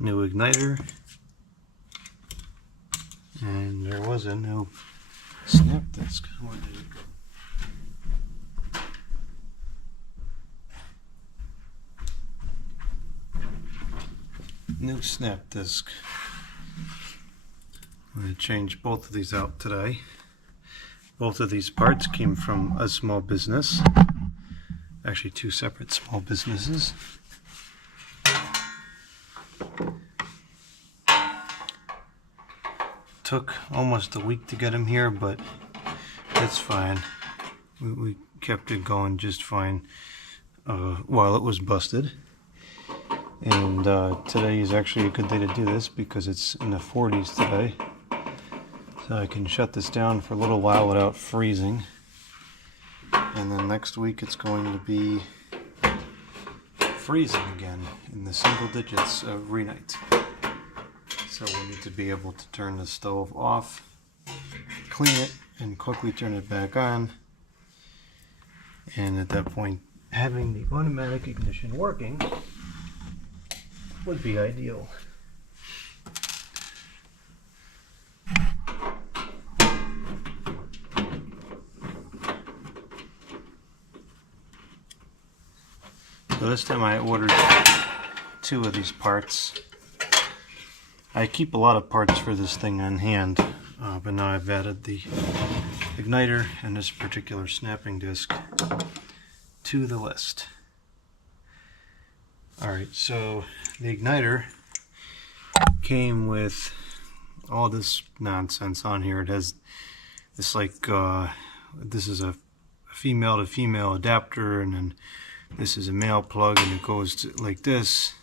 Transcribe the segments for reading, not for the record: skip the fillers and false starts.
new igniter, and there was a new snap disc. Where did it go? New snap disc. I'm going to change both of these out today. Both of these parts came from a small business. Actually, two separate small businesses. Took almost a week to get them here, but it's fine. We kept it going just fine while it was busted. And today is actually a good day to do this because it's in the 40s today. So I can shut this down for a little while without freezing. And then next week it's going to be freezing again in the single digits every night. So we'll need to be able to turn the stove off, clean it, and quickly turn it back on. And at that point, having the automatic ignition working would be ideal. So this time I ordered two of these parts. I keep a lot of parts for this thing on hand, but now I've added the igniter and this particular snapping disc to the list. Alright, so the igniter came with all this nonsense on here. It has this this is a female to female adapter, and then this is a male plug, and it goes to like this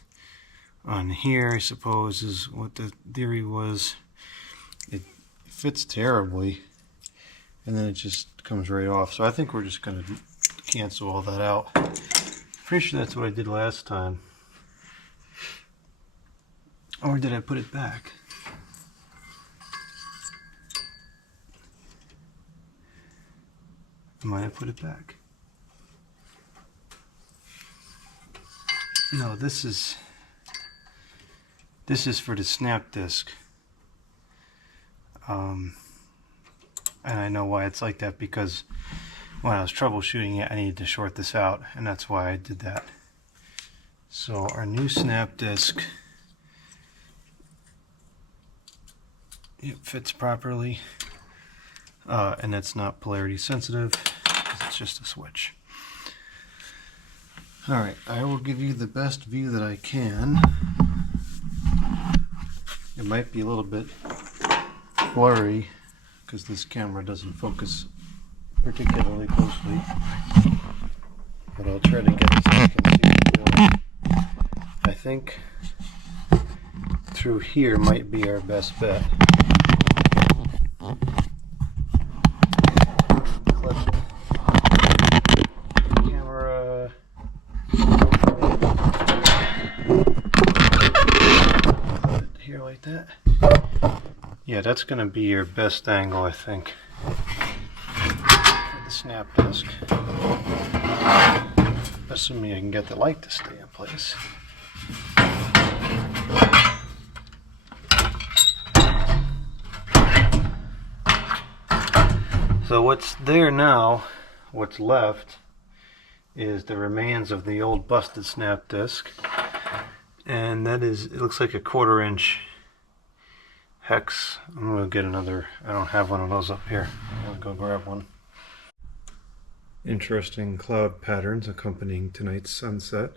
on here, I suppose is what the theory was. It fits terribly, and then it just comes right off. So I think we're just going to cancel all that out. Pretty sure that's what I did last time. Or did I put it back? I might have put it back. No, this is for the snap disc. And I know why it's like that, because when I was troubleshooting it, I needed to short this out, and that's why I did that. So our new snap disc, it fits properly, and it's not polarity sensitive because it's just a switch. Alright, I will give you the best view that I can. It might be a little bit blurry because this camera doesn't focus particularly closely, but I'll try to get as I can see. I think through here might be our best bet. Camera. Put it here like that. Yeah, that's going to be your best angle, I think, for the snap disc. Assuming I can get the light to stay in place. So what's there now, what's left, is the remains of the old busted snap disc. And that is, it looks like a 1/4 inch hex. I'm going to get another, I don't have one of those up here. I'm going to go grab one. Interesting cloud patterns accompanying tonight's sunset.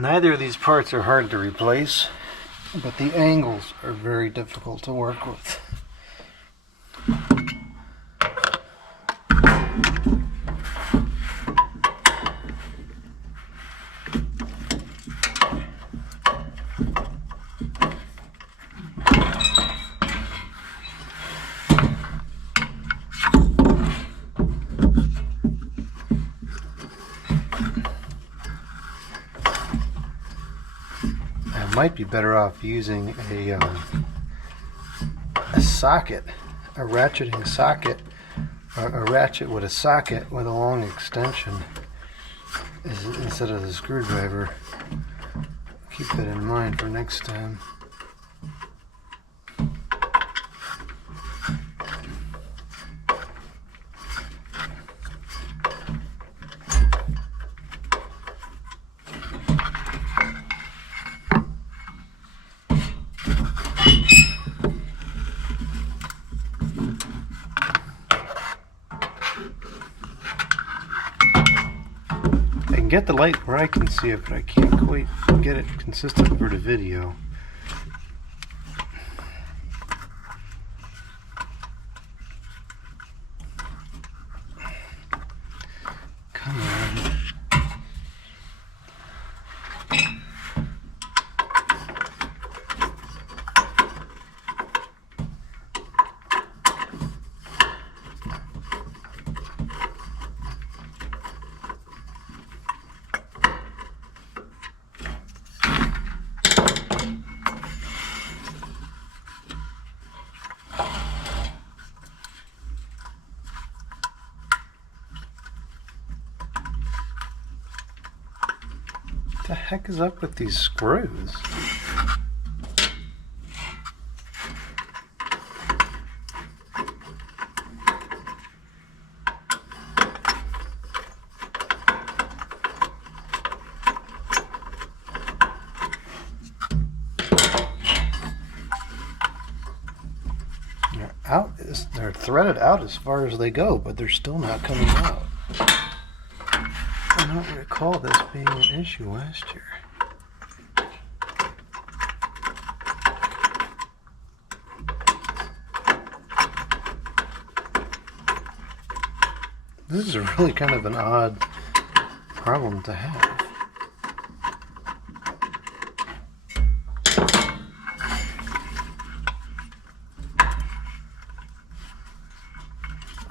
Neither of these parts are hard to replace, but the angles are very difficult to work with. I might be better off using a socket, a ratcheting socket, or a ratchet with a socket with a long extension instead of the screwdriver. Keep that in mind for next time. I can get the light where I can see it, but I can't quite get it consistent for the video. Come on. What the heck is up with these screws? They're threaded out as far as they go, but they're still not coming out. I don't recall this being an issue last year. This is really kind of an odd problem to have.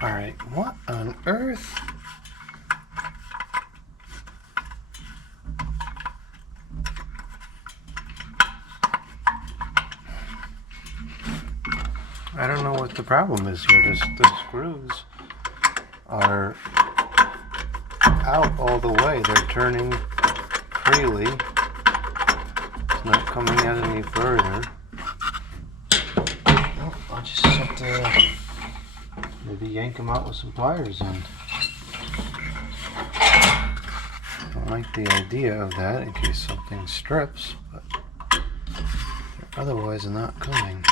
Alright, what on earth? I don't know what the problem is here. The screws are out all the way. They're turning freely. It's not coming out any further. Oh, I'll just have to maybe yank them out with some pliers in. I don't like the idea of that in case something strips, but they're otherwise not coming.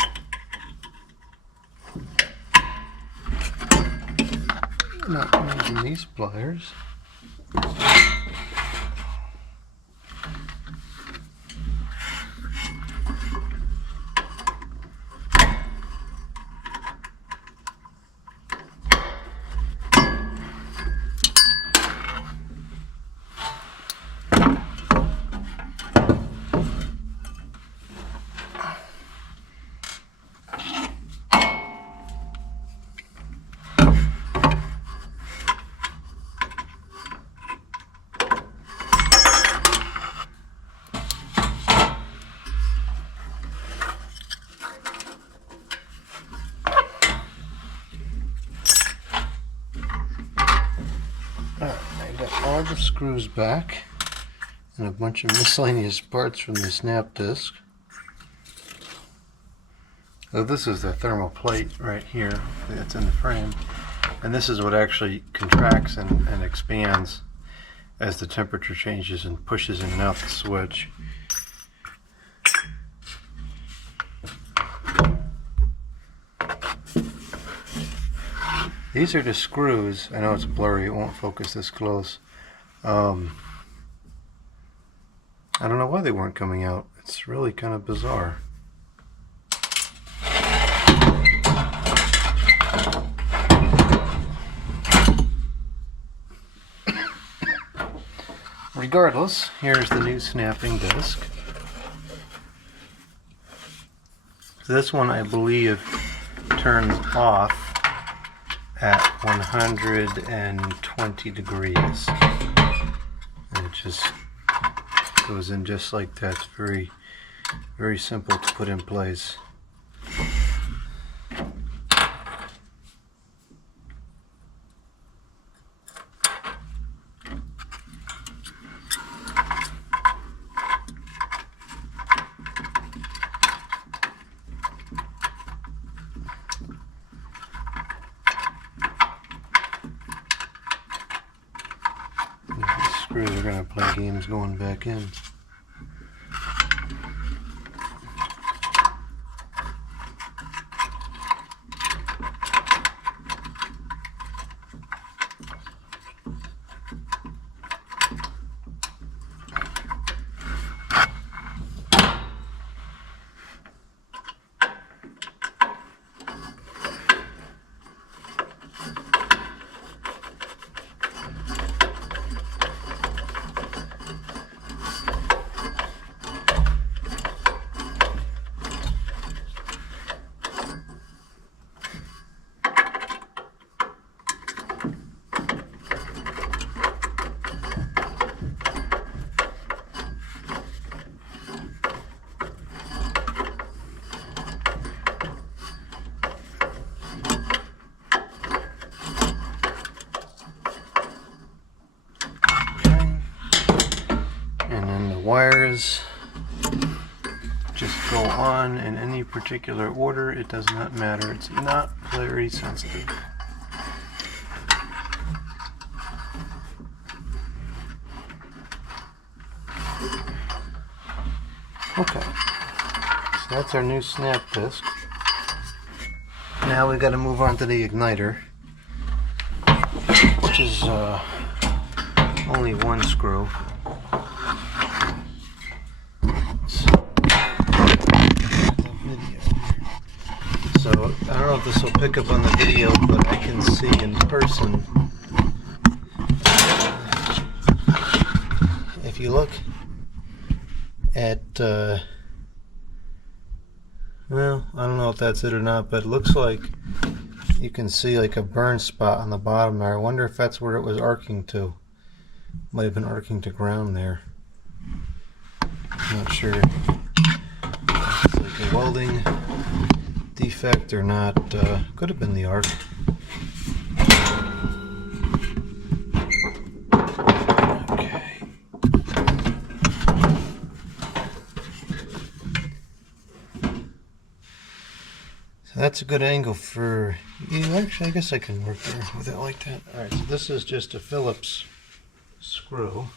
Not using these pliers. All the screws back and a bunch of miscellaneous parts from the snap disc. So this is the thermal plate right here that's in the frame, and this is what actually contracts and expands as the temperature changes and pushes in and out the switch. These are the screws. I know it's blurry, it won't focus this close. I don't know why they weren't coming out. It's really kind of bizarre. Regardless, here's the new snapping disc. This one, I believe, turns off at 120 degrees. And it just goes in just like that. It's very Very simple to put in place. These screws are going to play games going back in. Wires just go on in any particular order. It does not matter. It's not polarity sensitive. Okay, so that's our new snap disc. Now we got to move on to the igniter, which is only one screw. So I don't know if this will pick up on the video, but I can see in person. If you look at, well, I don't know if that's it or not, but it looks like you can see like a burn spot on the bottom there. I wonder if that's where it was arcing to. Might have been arcing to ground there. Not sure. It's like a welding defect or not. Could have been the arc. Okay. So that's a good angle for you. Actually, I guess I can work there with it like that. Alright, so this is just a Phillips screw.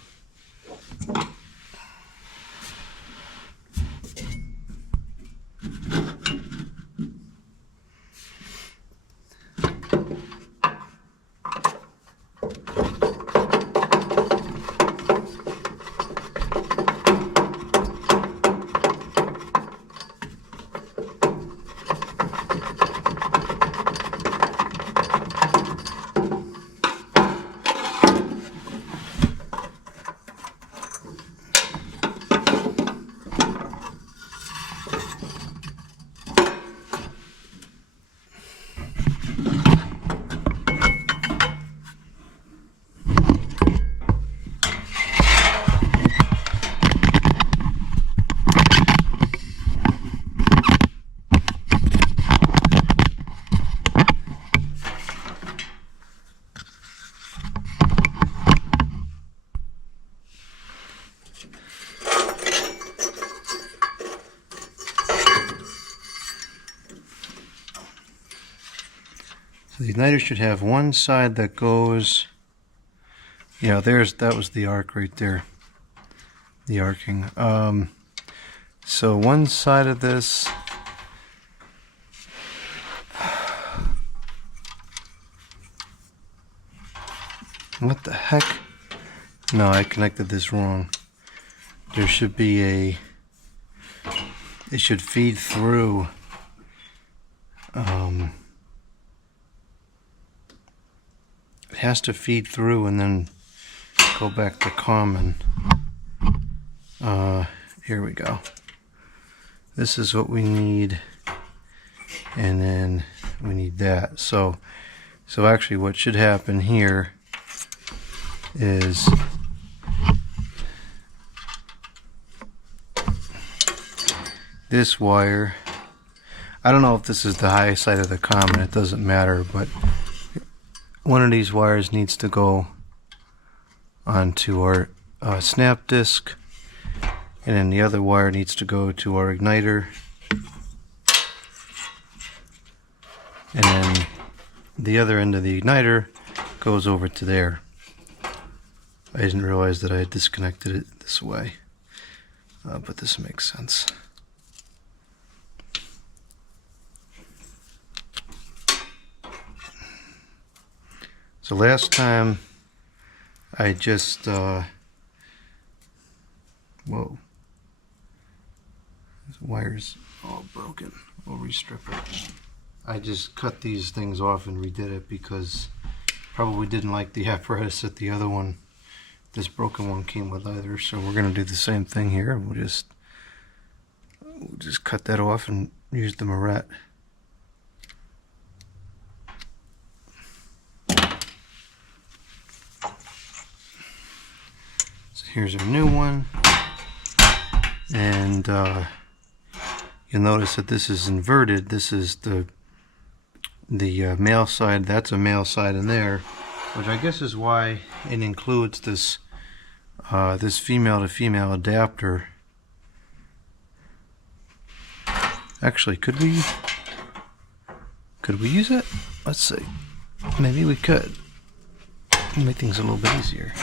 The igniter should have one side that goes, yeah, that was the arc right there, the arcing. So one side of this, what the heck? No, I connected this wrong. There should be it should feed through it has to feed through and then go back to common. Here we go. This is what we need, and then we need that. So actually what should happen here is this wire, I don't know if this is the high side of the common, it doesn't matter, but one of these wires needs to go onto our snap disc, and then the other wire needs to go to our igniter, and then the other end of the igniter goes over to there. I didn't realize that I had disconnected it this way, but this makes sense. So last time I just, whoa, this wire's all broken. We'll restrip it. I just cut these things off and redid it because probably didn't like the apparatus that the other one, this broken one, came with either. So we're gonna do the same thing here. We'll just cut that off and use the Moret. Here's our new one, and you'll notice that this is inverted. This is the male side, that's a male side in there, which I guess is why it includes this this female to female adapter. Actually, could we use it? Let's see. Maybe we could. Make things a little bit easier.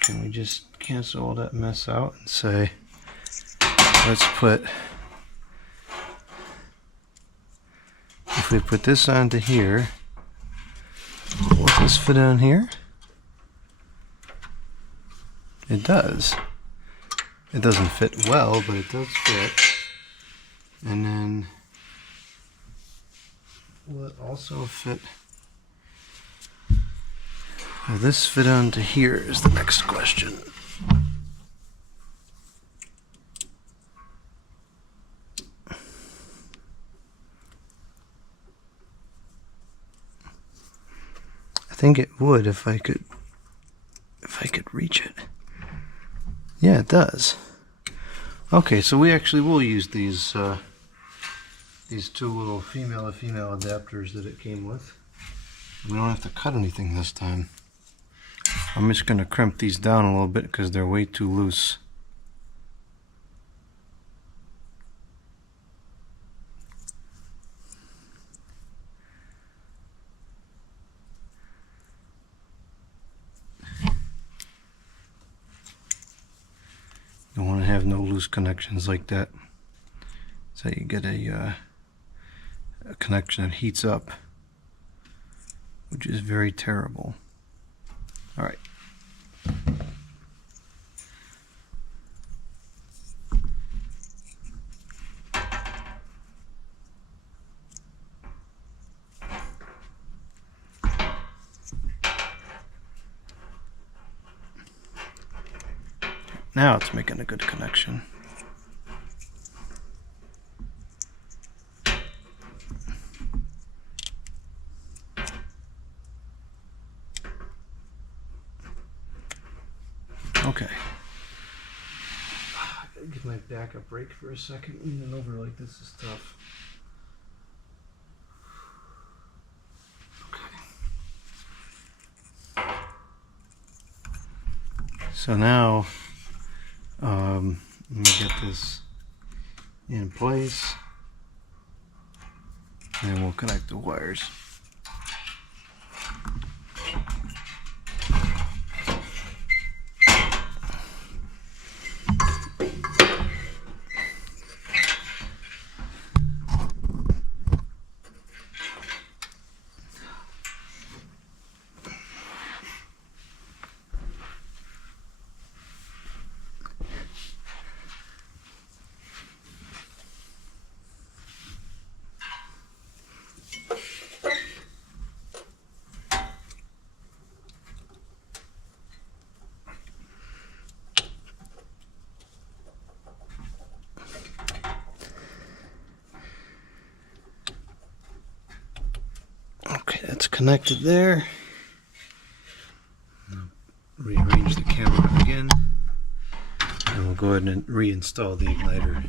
Can we just cancel all that mess out and say, let's put, if we put this onto here, will this fit on here? It does. It doesn't fit well, but it does fit. And then, will it also fit? Will this fit onto here is the next question. I think it would if I could reach it. Yeah, it does. Okay, so we actually will use these two little female to female adapters that it came with. We don't have to cut anything this time. I'm just going to crimp these down a little bit because they're way too loose. You want to have no loose connections like that. So you get a connection that heats up, which is very terrible. All right. Now it's making a good connection. Okay. I gotta give my back a break for a second. Leaning over like this is tough. Okay. So now, let me get this in place, and we'll connect the wires. Okay, that's connected there. Now rearrange the camera again, and we'll go ahead and reinstall the igniter.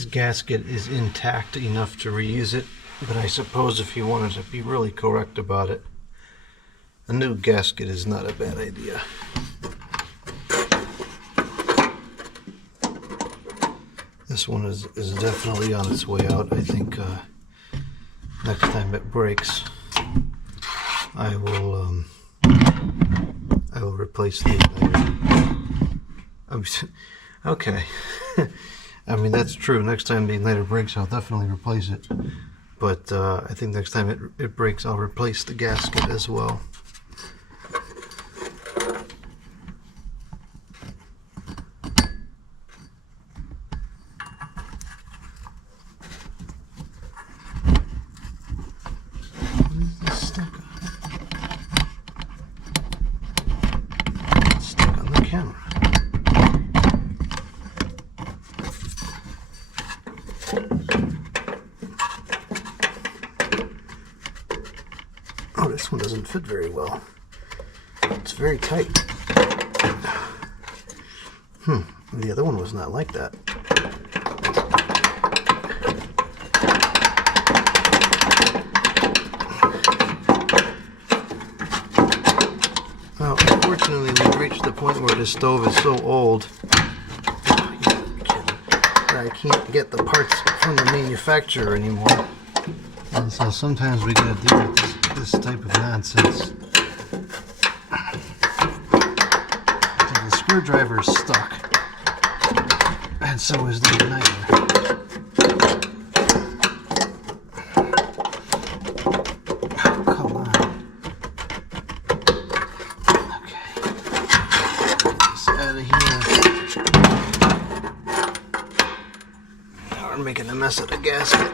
This gasket is intact enough to reuse it, but I suppose if you wanted to be really correct about it, a new gasket is not a bad idea. This one is definitely on its way out. I think next time it breaks, I will replace the igniter. Okay. I mean, that's true. Next time the igniter breaks, I'll definitely replace it. But I think next time it breaks, I'll replace the gasket as well. Oh, this one doesn't fit very well. It's very tight. The other one was not like that. Well, unfortunately, we've reached the point where this stove is so old that I can't get the parts from the manufacturer anymore. And so sometimes we gotta deal with this type of nonsense. So the screwdriver is stuck, and so is the igniter. Oh, come on. Okay. Get this out of here. Now we're making a mess of the gasket.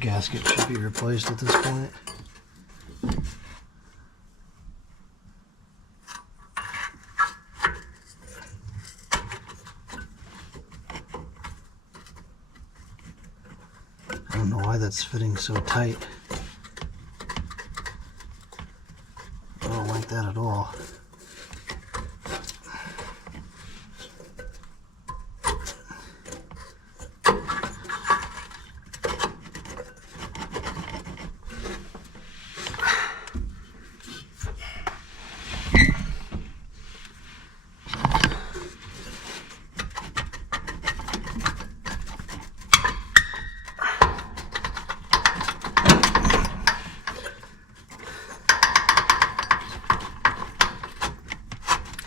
Gasket should be replaced at this point. I don't know why that's fitting so tight. I don't like that at all.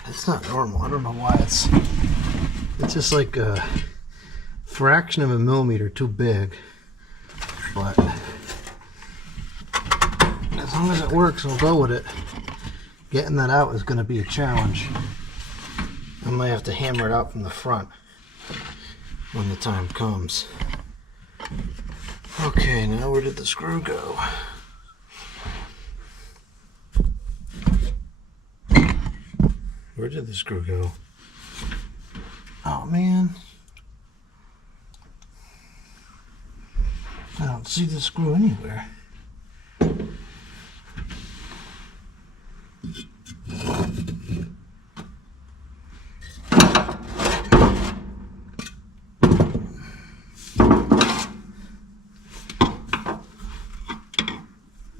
It's not normal. I don't know why it's just like a fraction of a millimeter too big. But as long as it works, I'll go with it. Getting that out is going to be a challenge. I might have to hammer it out from the front when the time comes. Okay, now where did the screw go? Where did the screw go? Oh man. I don't see the screw anywhere.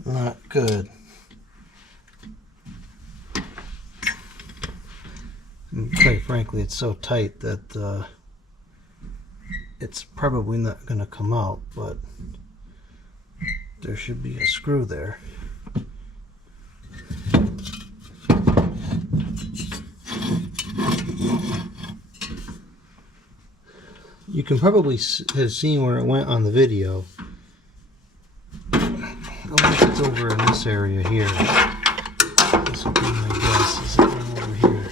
Not good. And quite frankly, it's so tight that it's probably not going to come out, but there should be a screw there. You can probably have seen where it went on the video. I think it's over in this area here. This would be my guess. Is it over here?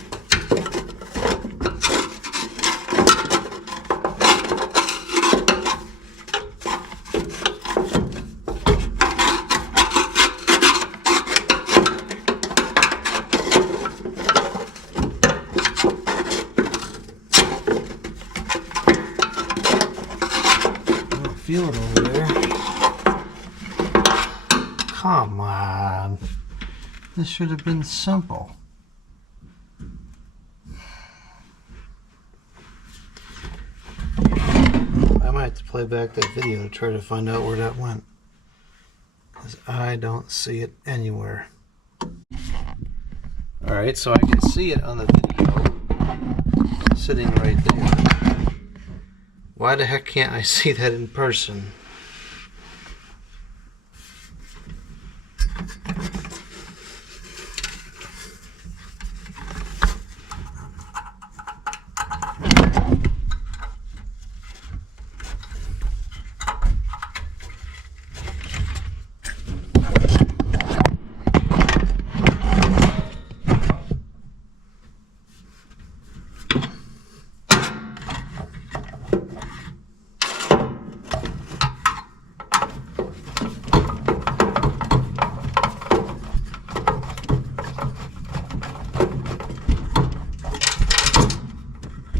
Feel it over there. Come on. This should have been simple. might have to play back that video to try to find out where that went, because I don't see it anywhere. Alright, so I can see it on the video, sitting right there. Why the heck can't I see that in person?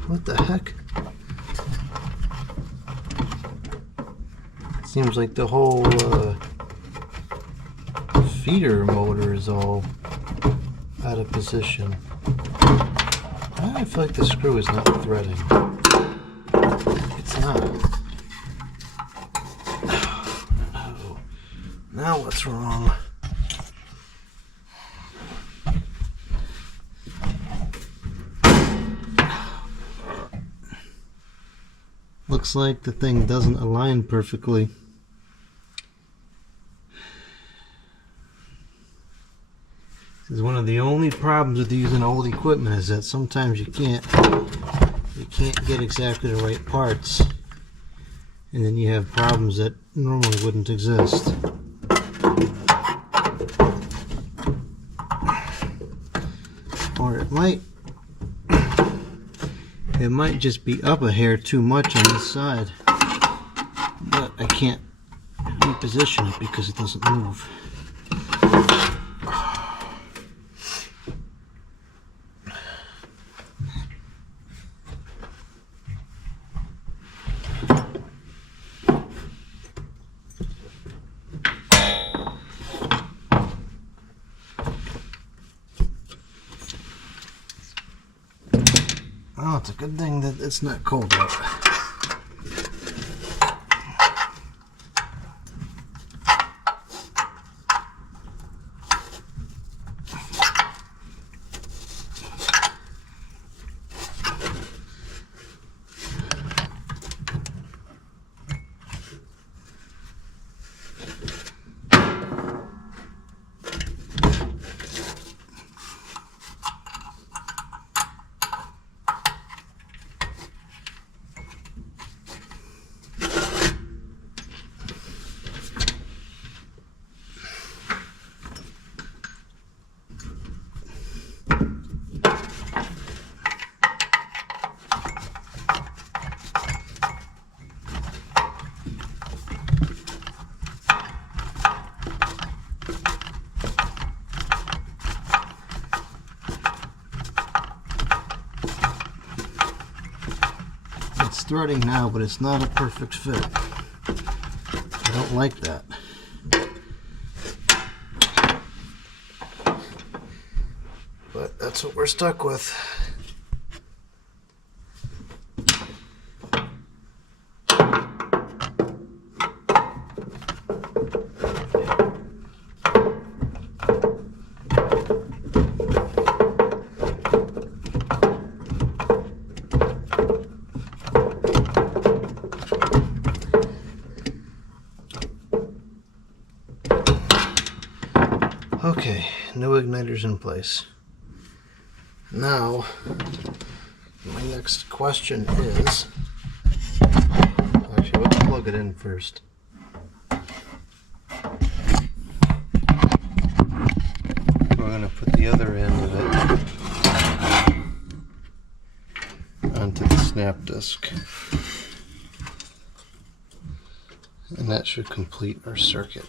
What the heck? Seems like the whole feeder motor is all out of position. I feel like the screw is not threading. It's not. Oh, now what's wrong? Looks like the thing doesn't align perfectly. This is one of the only problems with using old equipment, is that sometimes you can't get exactly the right parts, and then you have problems that normally wouldn't exist. Or it might just be up a hair too much on this side, but I can't reposition it because it doesn't move. Oh, it's a good thing that it's not cold out. It's threading now, but it's not a perfect fit. I don't like that. But that's what we're stuck with. Okay, new igniter's in place. Now, my next question is, actually, let's plug it in first. We're going to put the other end of it onto the snap disc. And that should complete our circuit.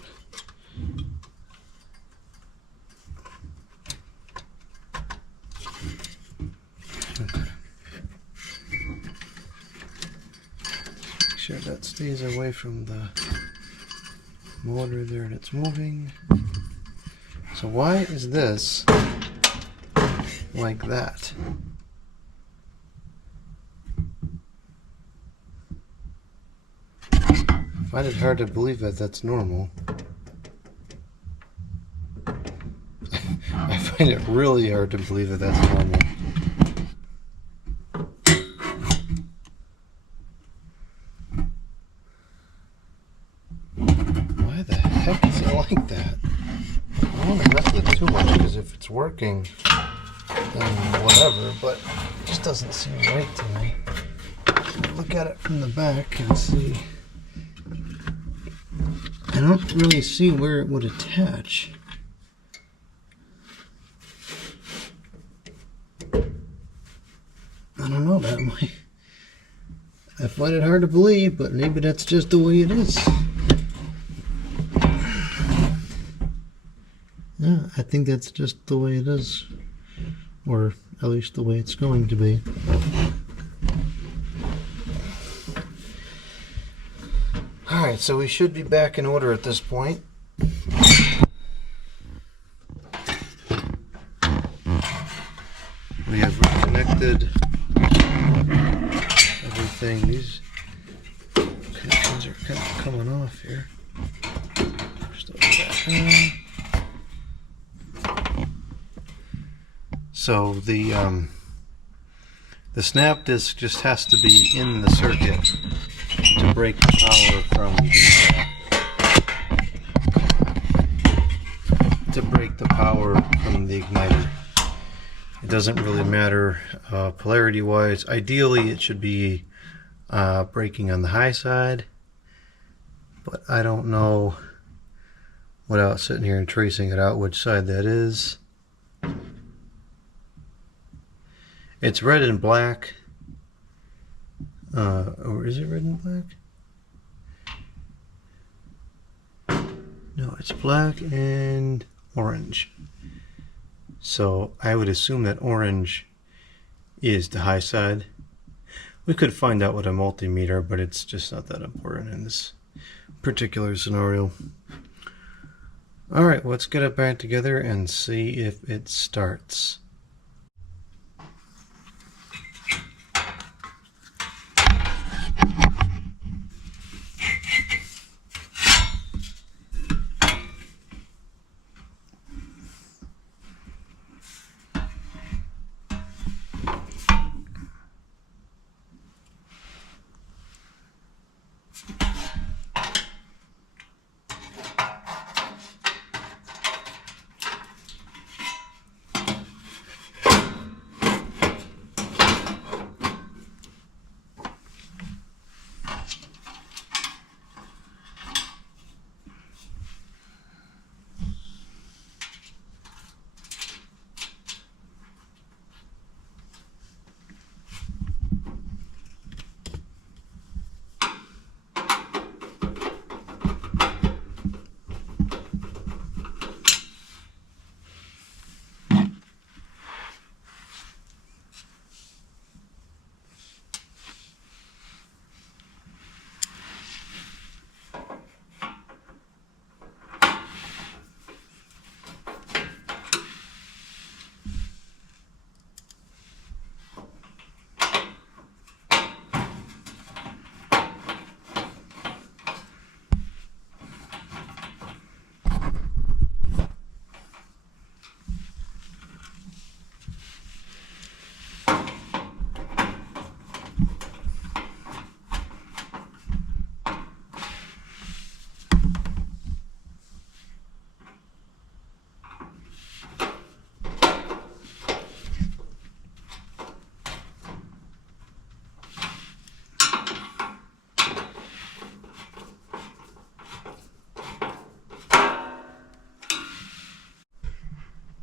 Make sure that stays away from the motor there and it's moving. So why is this like that? find it hard to believe that that's normal. I find it really hard to believe that that's normal. Why the heck is it like that? I don't want to mess with it too much, because if it's working, then whatever, but it just doesn't seem right to me. Look at it from the back and see. I don't really see where it would attach. I don't know, that might... I find it hard to believe, but maybe that's just the way it is. Yeah, I think that's just the way it is. Or at least the way it's going to be. Alright, so we should be back in order at this point. We have reconnected everything. These connections are kind of coming off here. Still back on. So the snap disc just has to be in the circuit to break the power from the igniter. It doesn't really matter polarity wise. Ideally it should be breaking on the high side, but I don't know without sitting here and tracing it out which side that is. It's red and black. Or is it red and black? No, it's black and orange. So I would assume that orange is the high side. We could find out with a multimeter, but it's just not that important in this particular scenario. Alright, let's get it back together and see if it starts.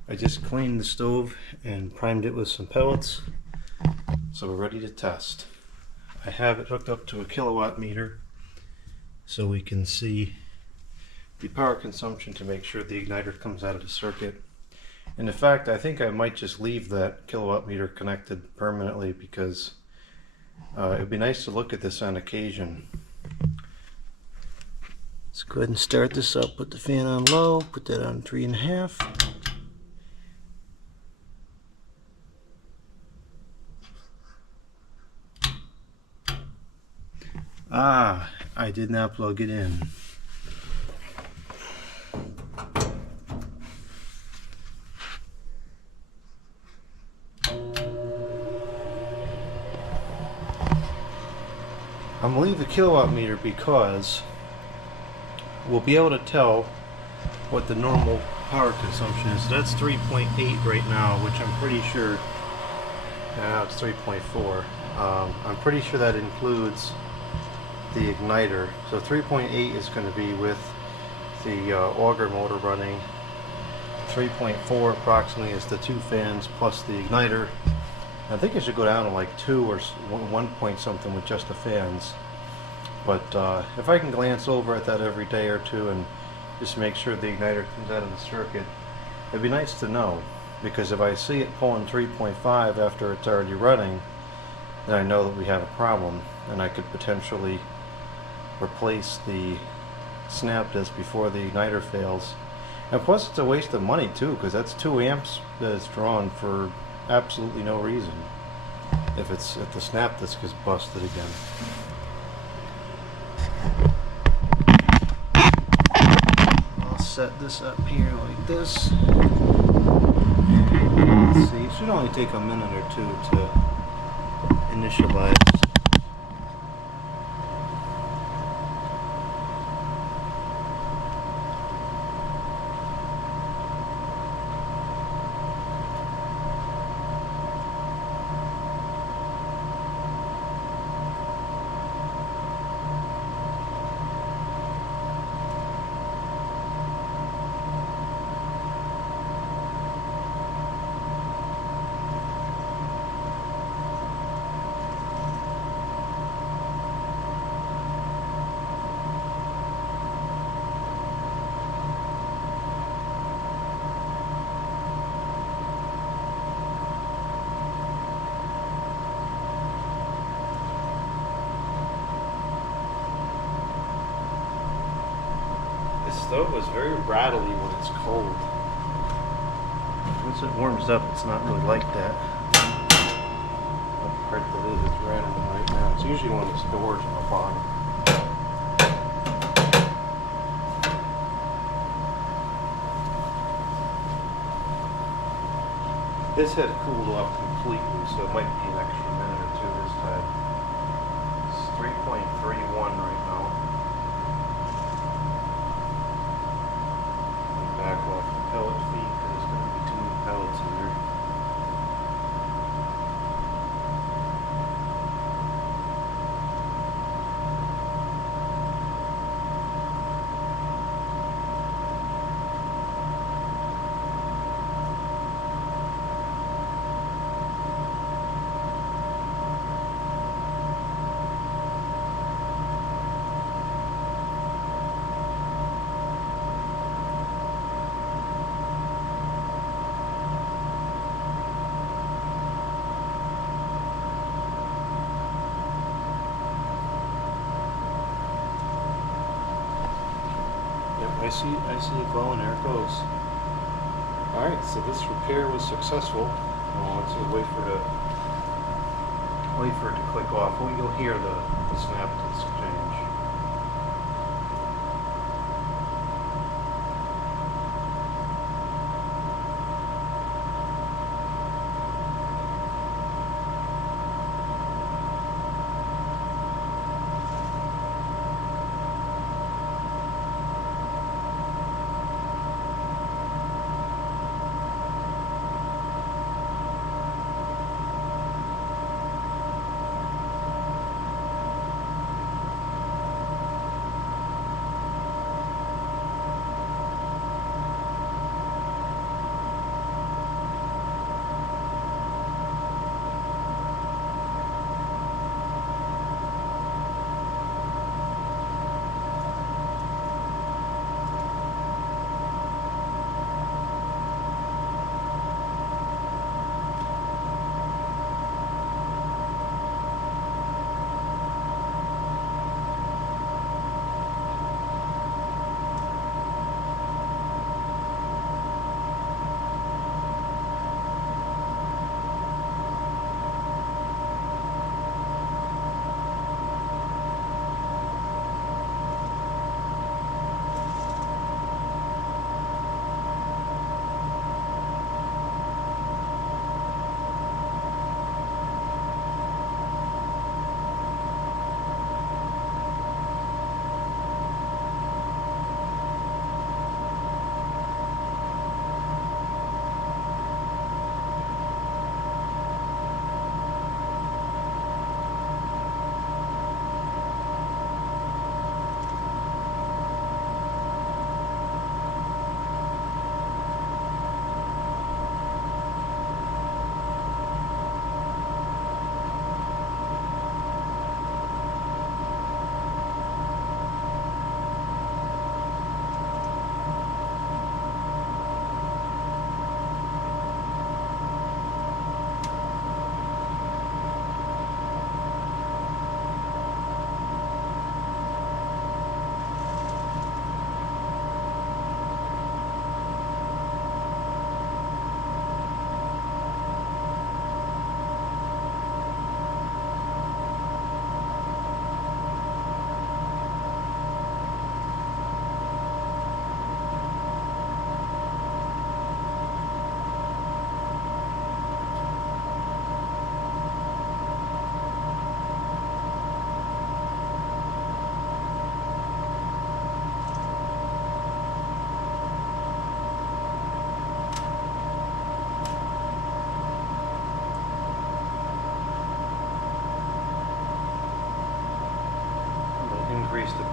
I just cleaned the stove and primed it with some pellets, so we're ready to test. I have it hooked up to a kilowatt meter so we can see the power consumption to make sure the igniter comes out of the circuit. And in fact, I think I might just leave that kilowatt meter connected permanently, because it would be nice to look at this on occasion. Let's go ahead and start this up. Put the fan on low, put that on 3.5. I did not plug it in. I'm going to leave the kilowatt meter because we'll be able to tell what the normal power consumption is. So that's 3.8 right now, which I'm pretty sure, now it's 3.4. I'm pretty sure that includes the igniter. So 3.8 is going to be with the auger motor running. 3.4 approximately is the 2 fans plus the igniter. I think it should go down to like 2 or 1 point something with just the fans. But if I can glance over at that every day or two and just make sure the igniter comes out of the circuit, it'd be nice to know. Because if I see it pulling 3.5 after it's already running, then I know that we have a problem, and I could potentially replace the snap disc before the igniter fails. And plus it's a waste of money too, because that's 2 amps that is drawn for absolutely no reason if the snap disc is busted again. I'll set this up here like this. Let's see, it should only take a minute or two to initialize. The stove is very rattly when it's cold. Once it warms up, it's not really like that. The part that is, it's rattling right now. It's usually when it's doors on the bottom. This had cooled off completely, so it might be an extra minute or two this time. It's 3.31 right now. Back off the pellet feed because there's going to be too many pellets in there. I see it glowing, there it goes. Alright, so this repair was successful. Let's wait for it to click off. You'll hear the snap disc change.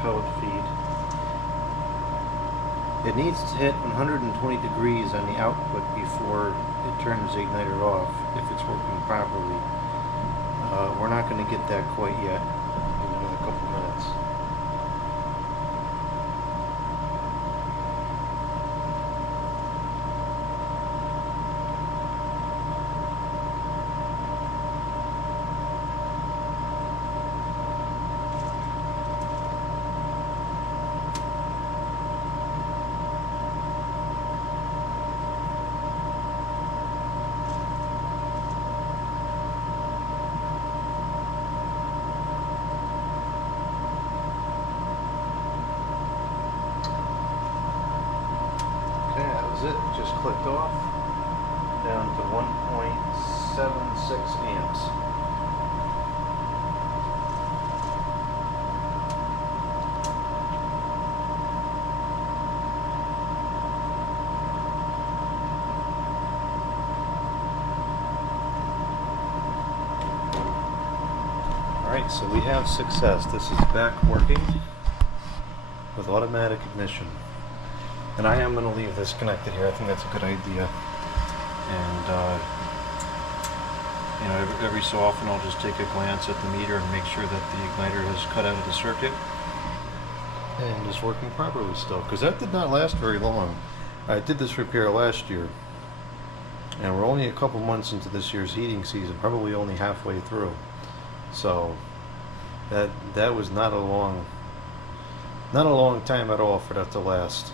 pellet feed. It needs to hit 120 degrees on the output before it turns the igniter off, if it's working properly. We're not going to get that quite yet, in another couple minutes. That was it, just clicked off, down to 1.76 amps. Alright, so we have success. This is back working with automatic ignition. And I am going to leave this connected here. I think that's a good idea. And you know, every so often I'll just take a glance at the meter and make sure that the igniter has cut out of the circuit and is working properly still. Because that did not last very long. I did this repair last year, and we're only a couple months into this year's heating season, probably only halfway through. So that was not a long time at all for that to last.